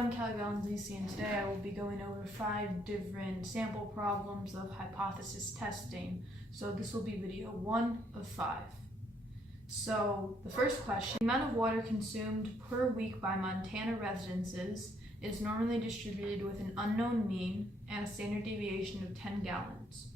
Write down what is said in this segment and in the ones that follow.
I'm Caleb Allensi, and today I will be going over 5 different sample problems of hypothesis testing. So this will be video 1 of 5. So the first question, the amount of water consumed per week by Montana residences is normally distributed with an unknown mean and a standard deviation of 10 gallons.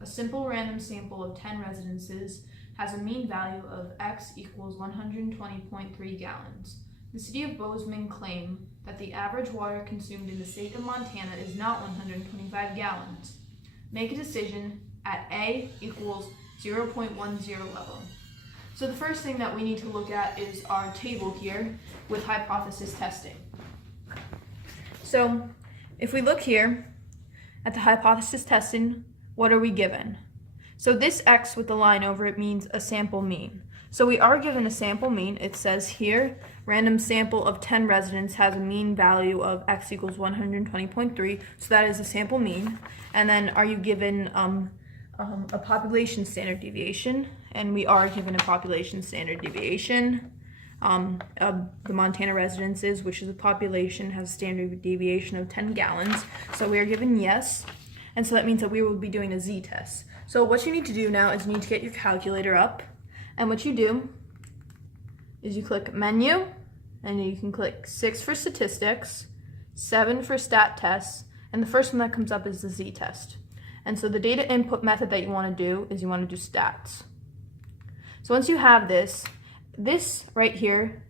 A simple random sample of 10 residences has a mean value of x equals 120.3 gallons. The city of Bozeman claimed that the average water consumed in the state of Montana is not 125 gallons. Make a decision at A equals 0.10 level. So the first thing that we need to look at is our table here with hypothesis testing. So if we look here at the hypothesis testing, what are we given? So this X with the line over it means a sample mean. So we are given a sample mean. It says here, random sample of 10 residents has a mean value of X equals 120.3. So that is a sample mean. And then are you given a population standard deviation? And we are given a population standard deviation. The Montana residences, which is a population, has a standard deviation of 10 gallons. So we are given yes. And so that means that we will be doing a z-test. So what you need to do now is you need to get your calculator up. And what you do is you click menu, and you can click 6 for statistics, 7 for stat tests, and the first one that comes up is the z-test. And so the data input method that you want to do is you want to do stats. So once you have this right here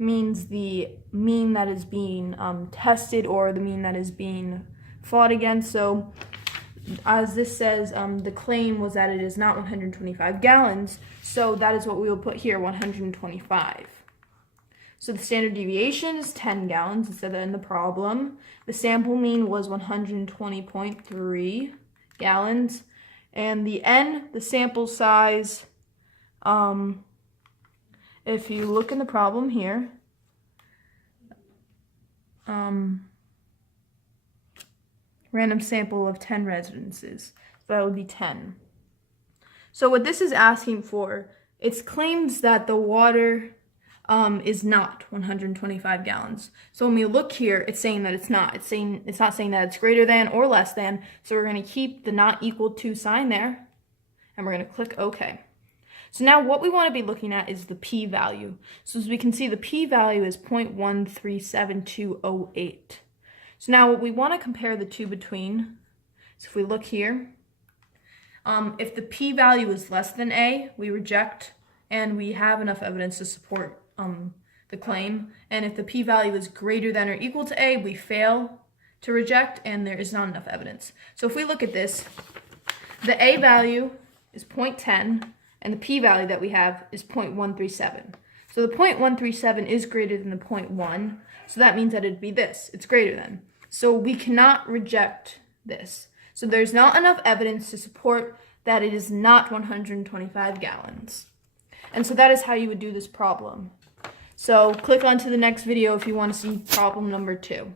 means the mean that is being tested or the mean that is being fought against. So as this says, the claim was that it is not 125 gallons, so that is what we will put here, 125. So the standard deviation is 10 gallons, it said that in the problem. The sample mean was 120.3 gallons, and the N, the sample size, if you look in the problem here, random sample of 10 residences. So that would be 10. So what this is asking for, it claims that the water is not 125 gallons. So when we look here, it's saying that it's not. It's not saying that it's greater than or less than. So we're going to keep the not equal to sign there, and we're going to click OK. So now what we want to be looking at is the p-value. So as we can see, the p-value is 0.137208. So now what we want to compare the two between, so if we look here, if the p-value is less than A, we reject, and we have enough evidence to support the claim. And if the p-value is greater than or equal to A, we fail to reject, and there is not enough evidence. So if we look at this, the A value is 0.10, and the p-value that we have is 0.137. So the 0.137 is greater than the 0.1, so that means that it'd be this, it's greater than. So we cannot reject this. So there's not enough evidence to support that it is not 125 gallons. And so that is how you would do this problem. So click on to the next video if you want to see problem number 2.